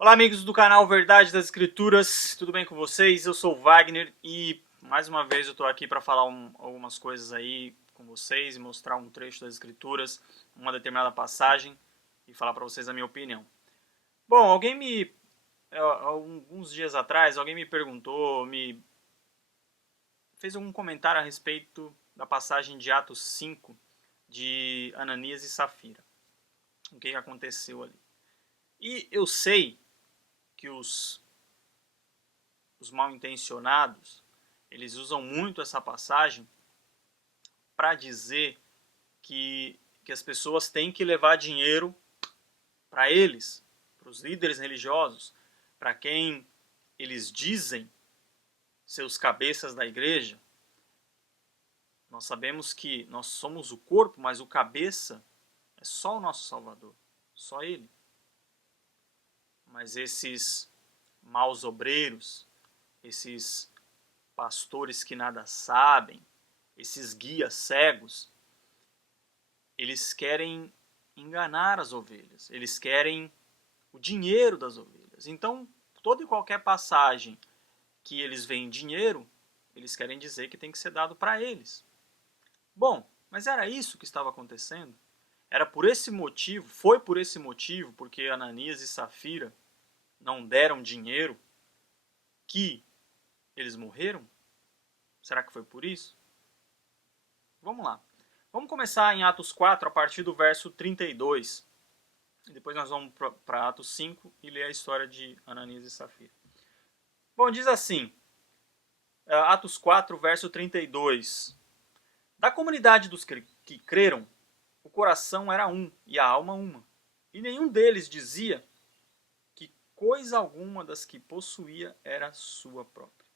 Olá, amigos do canal Verdade das Escrituras, tudo bem com vocês? Eu sou o Wagner e mais uma vez eu estou aqui para falar algumas coisas aí com vocês e mostrar um trecho das Escrituras, uma determinada passagem e falar para vocês a minha opinião. Bom, alguns dias atrás, alguém me perguntou, me fez algum comentário a respeito da passagem de Atos 5 de Ananias e Safira. O que aconteceu ali? E eu sei que os mal intencionados, eles usam muito essa passagem para dizer que as pessoas têm que levar dinheiro para eles, para os líderes religiosos, para quem eles dizem seus cabeças da igreja. Nós sabemos que nós somos o corpo, mas o cabeça é só o nosso Salvador, só Ele. Mas esses maus obreiros, esses pastores que nada sabem, esses guias cegos, eles querem enganar as ovelhas, eles querem o dinheiro das ovelhas. Então, toda e qualquer passagem que eles veem dinheiro, eles querem dizer que tem que ser dado para eles. Bom, mas era isso que estava acontecendo? Era por esse motivo, foi por esse motivo, porque Ananias e Safira não deram dinheiro, que eles morreram? Será que foi por isso? Vamos lá. Vamos começar em Atos 4, a partir do verso 32. E depois nós vamos para Atos 5 e ler a história de Ananias e Safira. Bom, diz assim, Atos 4, verso 32. Da comunidade dos que creram, o coração era um e a alma uma. E nenhum deles dizia que coisa alguma das que possuía era sua própria.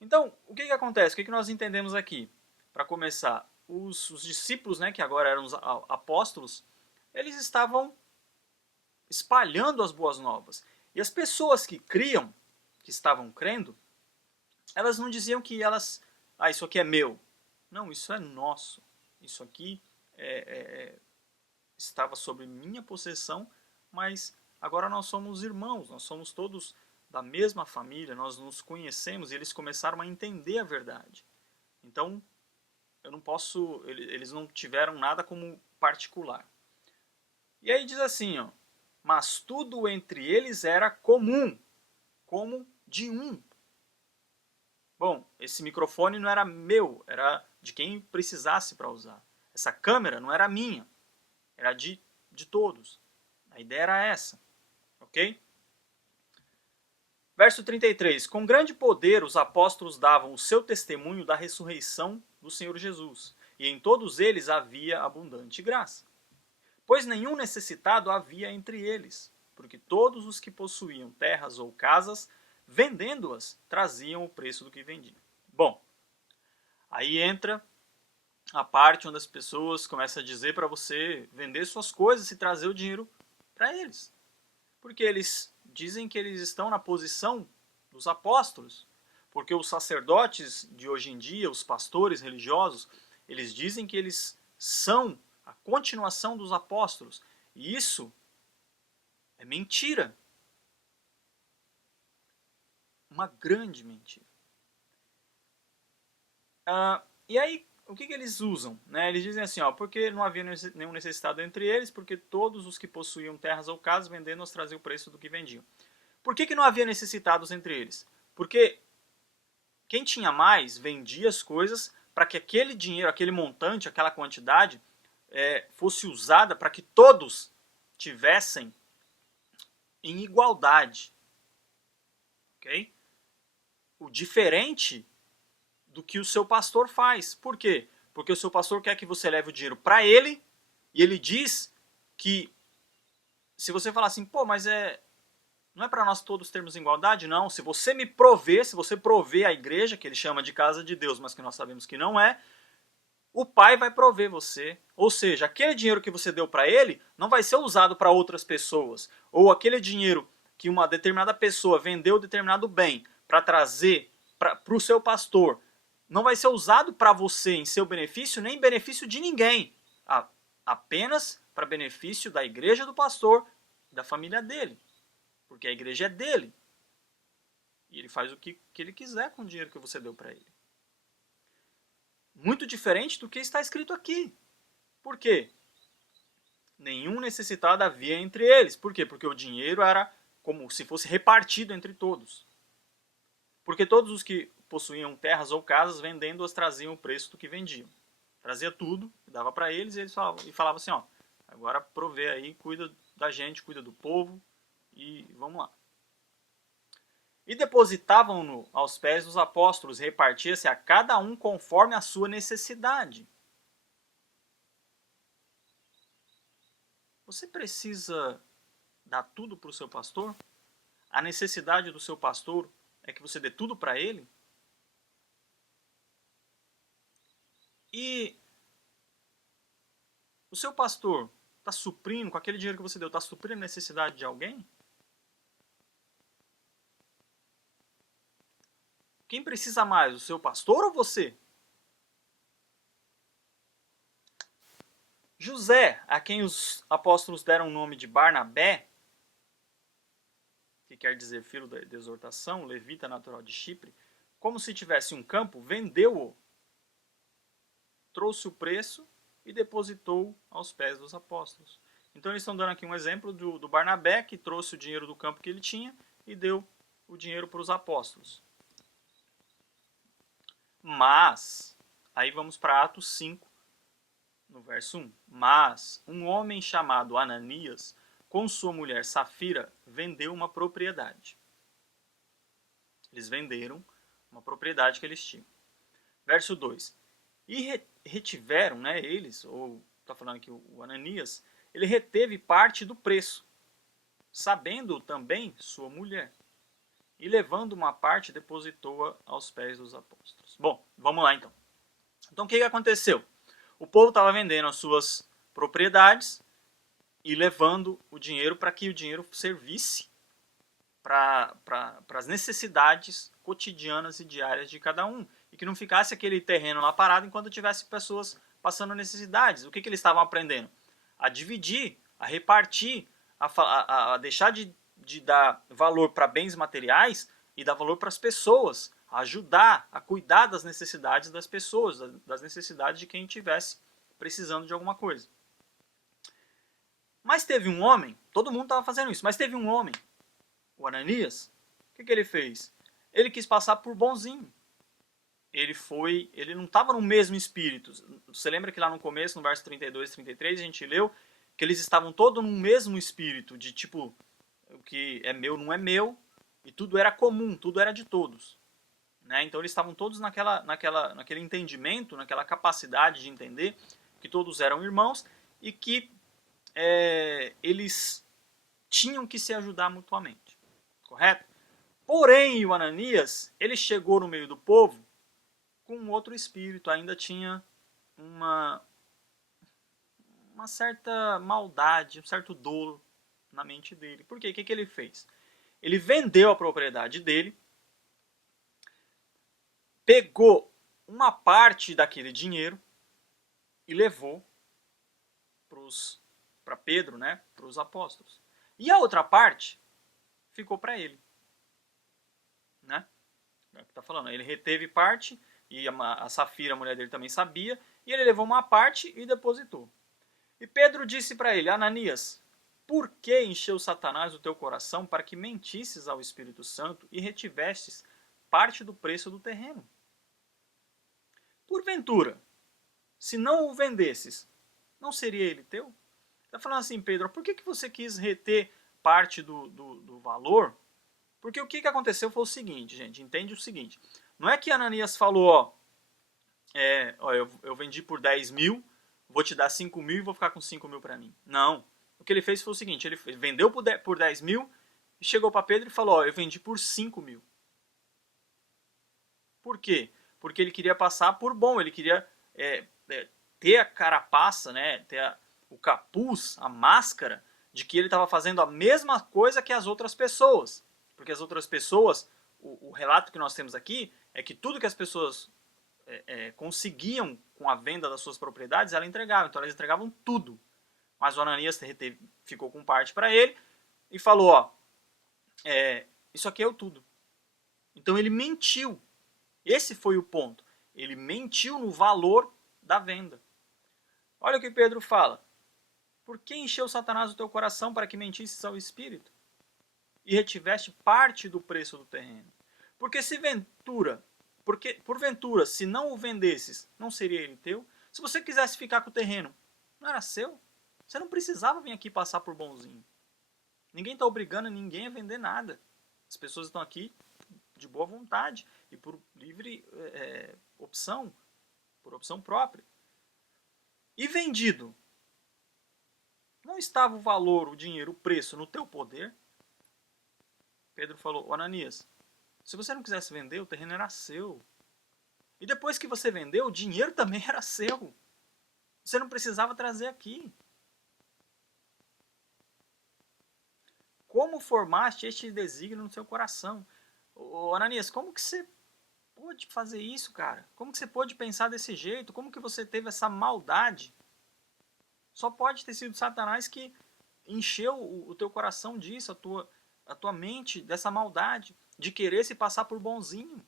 Então, o que acontece? O que nós entendemos aqui? Para começar, os discípulos, né, que agora eram os apóstolos, eles estavam espalhando as boas novas. E as pessoas que criam, que estavam crendo, elas não diziam que isso aqui é meu. Não, isso é nosso. Isso aqui estava sob minha possessão, mas agora nós somos irmãos, nós somos todos da mesma família, nós nos conhecemos e eles começaram a entender a verdade. Então, eu não posso, eles não tiveram nada como particular. E aí diz assim, ó, mas tudo entre eles era comum, como de um. Bom, esse microfone não era meu, era de quem precisasse para usar. Essa câmera não era minha, era de todos. A ideia era essa, ok? Verso 33. Com grande poder os apóstolos davam o seu testemunho da ressurreição do Senhor Jesus, e em todos eles havia abundante graça. Pois nenhum necessitado havia entre eles, porque todos os que possuíam terras ou casas, vendendo-as, traziam o preço do que vendiam. Bom, aí entra a parte onde as pessoas começam a dizer para você vender suas coisas e trazer o dinheiro para eles. Porque eles dizem que eles estão na posição dos apóstolos. Porque os sacerdotes de hoje em dia, os pastores religiosos, eles dizem que eles são a continuação dos apóstolos. E isso é mentira. Uma grande mentira. E aí, o que eles usam? Né? Eles dizem assim, ó, porque não havia nenhum necessitado entre eles, porque todos os que possuíam terras ou casas, vendendo-as, traziam o preço do que vendiam. Por que não havia necessitados entre eles? Porque quem tinha mais vendia as coisas para que aquele dinheiro, aquele montante, aquela quantidade fosse usada para que todos tivessem em igualdade. Ok? O diferente do que o seu pastor faz. Por quê? Porque o seu pastor quer que você leve o dinheiro para ele e ele diz que se você falar assim, pô, mas não é para nós todos termos igualdade? Não. Se você me prover, se você prover a igreja, que ele chama de casa de Deus, mas que nós sabemos que não é, o Pai vai prover você. Ou seja, aquele dinheiro que você deu para ele não vai ser usado para outras pessoas. Ou aquele dinheiro que uma determinada pessoa vendeu determinado bem para trazer para o seu pastor, não vai ser usado para você em seu benefício, nem em benefício de ninguém. Apenas para benefício da igreja do pastor, da família dele. porque a igreja é dele. E ele faz o que ele quiser com o dinheiro que você deu para ele. Muito diferente do que está escrito aqui. Por quê? Nenhum necessitado havia entre eles. Por quê? Porque o dinheiro era como se fosse repartido entre todos. Porque todos os que possuíam terras ou casas, vendendo-as, traziam o preço do que vendiam. Trazia tudo, dava para eles, e eles falavam assim, ó, agora provê aí, cuida da gente, cuida do povo, e vamos lá. E depositavam-no aos pés dos apóstolos, repartia-se a cada um conforme a sua necessidade. Você precisa dar tudo para o seu pastor? A necessidade do seu pastor é que você dê tudo para ele? E o seu pastor está suprindo, com aquele dinheiro que você deu, está suprindo a necessidade de alguém? Quem precisa mais, o seu pastor ou você? José, a quem os apóstolos deram o nome de Barnabé, que quer dizer filho da exortação, levita natural de Chipre, como se tivesse um campo, vendeu-o, trouxe o preço e depositou aos pés dos apóstolos. Então eles estão dando aqui um exemplo do Barnabé, que trouxe o dinheiro do campo que ele tinha e deu o dinheiro para os apóstolos. Mas, aí vamos para Atos 5, no verso 1. Mas um homem chamado Ananias, com sua mulher Safira, vendeu uma propriedade. Eles venderam uma propriedade que eles tinham. Verso 2. E retiveram, né, eles, ou está falando aqui o Ananias, ele reteve parte do preço, sabendo também sua mulher. E levando uma parte, depositou-a aos pés dos apóstolos. Bom, vamos lá então. Então o que aconteceu? O povo estava vendendo as suas propriedades e levando o dinheiro para que o dinheiro servisse para as necessidades cotidianas e diárias de cada um. E que não ficasse aquele terreno lá parado enquanto tivesse pessoas passando necessidades. O que eles estavam aprendendo? A dividir, a repartir, a deixar de dar valor para bens materiais e dar valor para as pessoas, a ajudar, a cuidar das necessidades das pessoas, das necessidades de quem estivesse precisando de alguma coisa. Mas teve um homem, todo mundo estava fazendo isso, mas teve um homem, o Ananias, o que ele fez? Ele quis passar por bonzinho. Ele não estava no mesmo espírito. Você lembra que lá no começo, no verso 32 e 33, a gente leu que eles estavam todos no mesmo espírito, de tipo, o que é meu não é meu, e tudo era comum, tudo era de todos. Né? Então eles estavam todos naquele entendimento, naquela capacidade de entender que todos eram irmãos e que eles tinham que se ajudar mutuamente. Correto? Porém, o Ananias, ele chegou no meio do povo com um outro espírito, ainda tinha uma certa maldade, um certo dolo na mente dele. Por quê? O que ele fez? Ele vendeu a propriedade dele, pegou uma parte daquele dinheiro e levou para Pedro, né, para os apóstolos. E a outra parte ficou para ele. Né? É o que está falando. Ele reteve parte, e a Safira, a mulher dele, também sabia, e ele levou uma parte e depositou. E Pedro disse para ele, Ananias, por que encheu Satanás o teu coração para que mentisses ao Espírito Santo e retivestes parte do preço do terreno? Porventura, se não o vendesses, não seria ele teu? Está falando assim, Pedro, por que você quis reter parte do valor? Porque o que aconteceu foi o seguinte, gente, entende o seguinte, não é que Ananias falou, eu vendi por 10 mil, vou te dar 5 mil e vou ficar com 5 mil para mim. Não. O que ele fez foi o seguinte, ele vendeu por 10 mil e chegou para Pedro e falou, eu vendi por 5 mil. Por quê? Porque ele queria passar por bom, ele queria ter a carapaça, né, ter o capuz, a máscara, de que ele estava fazendo a mesma coisa que as outras pessoas. Porque as outras pessoas, o relato que nós temos aqui, é que tudo que as pessoas conseguiam com a venda das suas propriedades, ela entregava. Então elas entregavam tudo. Mas o Ananias ficou com parte para ele e falou, isso aqui é o tudo. Então ele mentiu. Esse foi o ponto. Ele mentiu no valor da venda. Olha o que Pedro fala. Por que encheu Satanás o teu coração para que mentisses ao Espírito? E retiveste parte do preço do terreno. Porque porventura, se não o vendesses, não seria ele teu? Se você quisesse ficar com o terreno, não era seu? Você não precisava vir aqui passar por bonzinho. Ninguém está obrigando ninguém a vender nada. As pessoas estão aqui de boa vontade e por livre opção, por opção própria. E vendido? Não estava o valor, o dinheiro, o preço no teu poder? Pedro falou, Ananias, se você não quisesse vender, o terreno era seu. E depois que você vendeu, o dinheiro também era seu. Você não precisava trazer aqui. Como formaste este desígnio no seu coração? Ô, Ananias, como que você pôde fazer isso, cara? Como que você pôde pensar desse jeito? Como que você teve essa maldade? Só pode ter sido Satanás que encheu o teu coração disso, a tua mente dessa maldade, de querer se passar por bonzinho.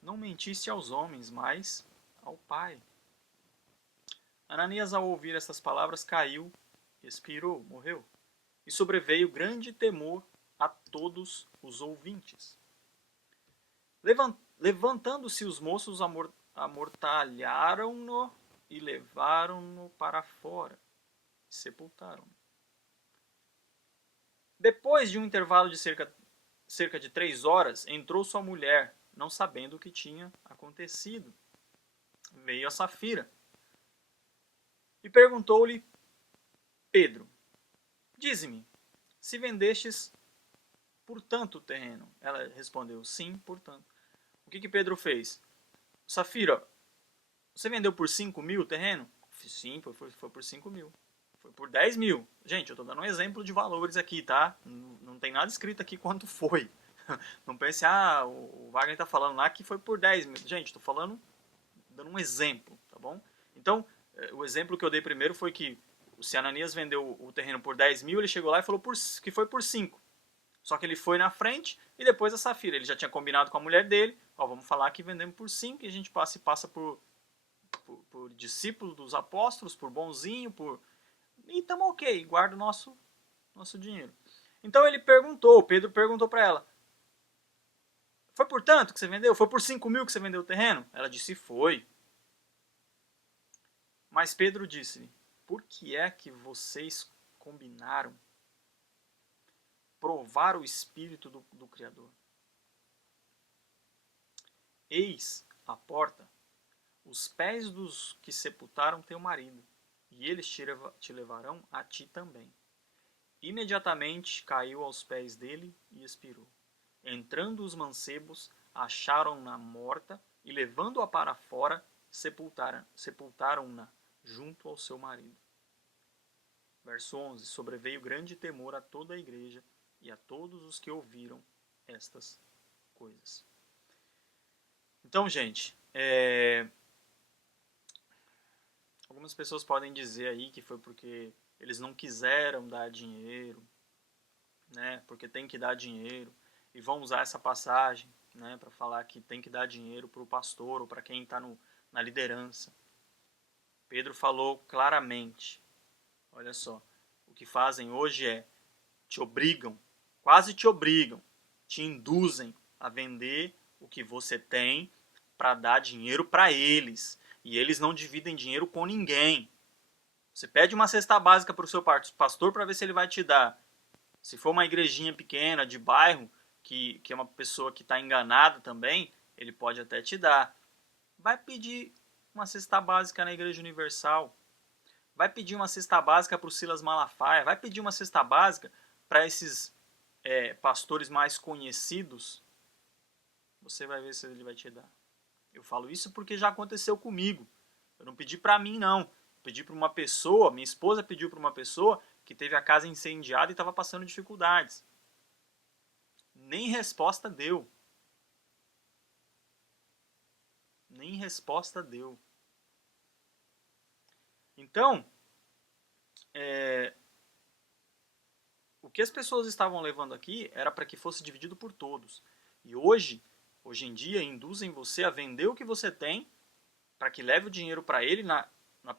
Não mentiste aos homens, mas ao Pai. Ananias, ao ouvir essas palavras, caiu, expirou, morreu. E sobreveio grande temor a todos os ouvintes. Levantando-se os moços, amortalharam-no e levaram-no para fora. E sepultaram-no. Depois de um intervalo de cerca de 3 horas, entrou sua mulher, não sabendo o que tinha acontecido. Veio a Safira e perguntou-lhe, Pedro, dize-me, se vendestes por tanto o terreno? Ela respondeu, sim, por tanto. O que Pedro fez? Safira, você vendeu por 5 mil o terreno? Sim, foi por 5 mil. Foi por 10 mil. Gente, eu estou dando um exemplo de valores aqui, tá? Não tem nada escrito aqui quanto foi. Não pense, o Wagner está falando lá que foi por 10 mil. Gente, estou falando, dando um exemplo, tá bom? Então, o exemplo que eu dei primeiro foi que se Ananias vendeu o terreno por 10 mil, ele chegou lá e falou que foi por 5. Só que ele foi na frente e depois a Safira. Ele já tinha combinado com a mulher dele, vamos falar que vendemos por 5 e a gente passa por discípulo dos apóstolos, por bonzinho, e estamos ok, guarda o nosso dinheiro. Então Pedro perguntou para ela, foi por tanto que você vendeu? Foi por 5 mil que você vendeu o terreno? Ela disse, foi. Mas Pedro disse, por que é que vocês combinaram provar o Espírito do Criador? Eis a porta, os pés dos que sepultaram teu marido, e eles te levarão a ti também. Imediatamente caiu aos pés dele e expirou. Entrando os mancebos, acharam-na morta e, levando-a para fora, sepultaram-na junto ao seu marido. Verso 11. Sobreveio grande temor a toda a igreja e a todos os que ouviram estas coisas. Então, gente, algumas pessoas podem dizer aí que foi porque eles não quiseram dar dinheiro, né? Porque tem que dar dinheiro, e vão usar essa passagem, né, para falar que tem que dar dinheiro para o pastor ou para quem está na liderança. Pedro falou claramente, olha só, o que fazem hoje é te obrigam, quase te obrigam, te induzem a vender o que você tem para dar dinheiro para eles, e eles não dividem dinheiro com ninguém. Você pede uma cesta básica para o seu pastor para ver se ele vai te dar. Se for uma igrejinha pequena, de bairro, que é uma pessoa que está enganada também, ele pode até te dar. Vai pedir uma cesta básica na Igreja Universal. Vai pedir uma cesta básica para o Silas Malafaia. Vai pedir uma cesta básica para esses pastores mais conhecidos. Você vai ver se ele vai te dar. Eu falo isso porque já aconteceu comigo. Eu não pedi para mim, não. Eu pedi para uma pessoa, minha esposa pediu para uma pessoa que teve a casa incendiada e estava passando dificuldades. Nem resposta deu. Nem resposta deu. Então, o que as pessoas estavam levando aqui era para que fosse dividido por todos. E hoje em dia, induzem você a vender o que você tem para que leve o dinheiro para ele na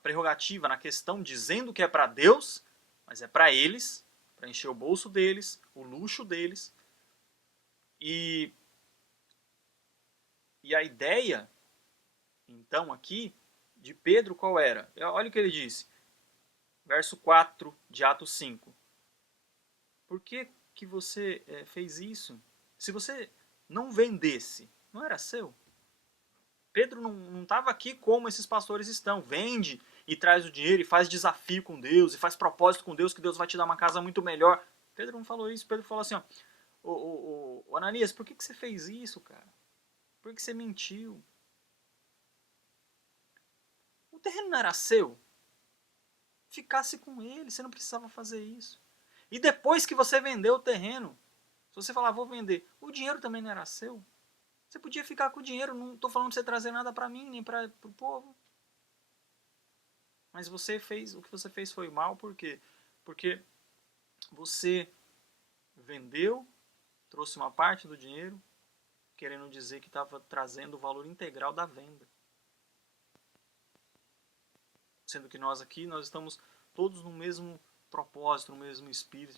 prerrogativa, na questão, dizendo que é para Deus, mas é para eles, para encher o bolso deles, o luxo deles. E a ideia, então, aqui, de Pedro qual era? Olha o que ele disse, verso 4 de Atos 5. Por que você fez isso? Se você não vendesse, não era seu? Pedro não estava aqui como esses pastores estão. Vende e traz o dinheiro e faz desafio com Deus e faz propósito com Deus que Deus vai te dar uma casa muito melhor. Pedro não falou isso. Pedro falou assim, ó, ô Ananias, por que você fez isso, cara? Por que você mentiu? O terreno não era seu? Ficasse com ele, você não precisava fazer isso. E depois que você vendeu o terreno, se você falar, vou vender, o dinheiro também não era seu? Você podia ficar com o dinheiro, não estou falando para você trazer nada para mim, nem para o povo. Mas você fez, o que você fez foi mal, por quê? Porque você vendeu, trouxe uma parte do dinheiro, querendo dizer que estava trazendo o valor integral da venda. Sendo que nós aqui, nós estamos todos no mesmo propósito, no mesmo espírito,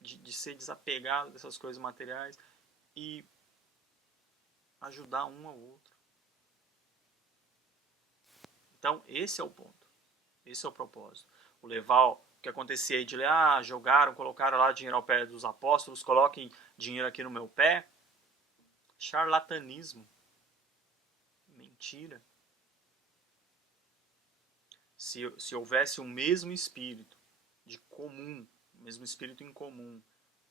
de ser desapegado dessas coisas materiais e ajudar um ao outro. Então, esse é o ponto. Esse é o propósito. O levar o que acontecia aí de jogaram, colocaram lá dinheiro ao pé dos apóstolos, coloquem dinheiro aqui no meu pé. Charlatanismo. Mentira. Se houvesse o mesmo espírito de comum, o mesmo espírito em comum,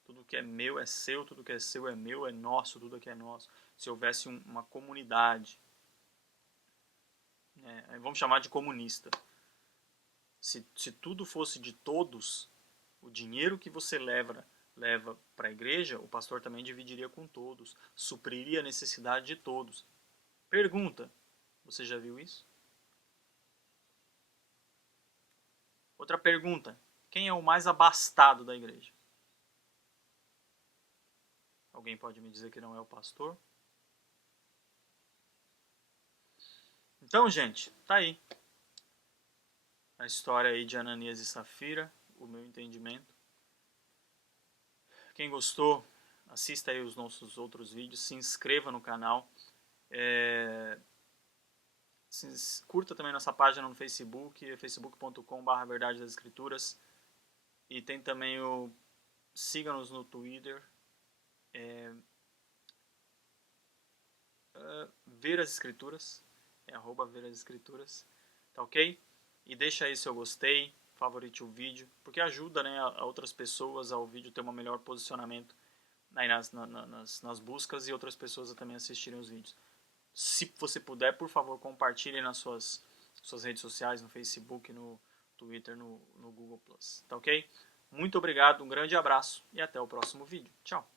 tudo que é meu é seu, tudo que é seu é meu, é nosso, tudo que é nosso. Se houvesse uma comunidade, vamos chamar de comunista. Se tudo fosse de todos, o dinheiro que você leva para a igreja, o pastor também dividiria com todos, supriria a necessidade de todos. Pergunta, você já viu isso? Outra pergunta, quem é o mais abastado da igreja? Alguém pode me dizer que não é o pastor? Então, gente, tá aí a história aí de Ananias e Safira, o meu entendimento. Quem gostou, assista aí os nossos outros vídeos, se inscreva no canal, curta também nossa página no Facebook, facebook.com/verdade das escrituras, e tem também siga-nos no Twitter, ver as escrituras, @ver as escrituras, tá ok? E deixa aí seu gostei, favorite o vídeo, porque ajuda, né, a outras pessoas ao vídeo ter um melhor posicionamento aí nas buscas e outras pessoas a também assistirem os vídeos. Se você puder, por favor, compartilhe nas suas redes sociais, no Facebook, no Twitter, no Google+. Tá ok? Muito obrigado, um grande abraço e até o próximo vídeo. Tchau!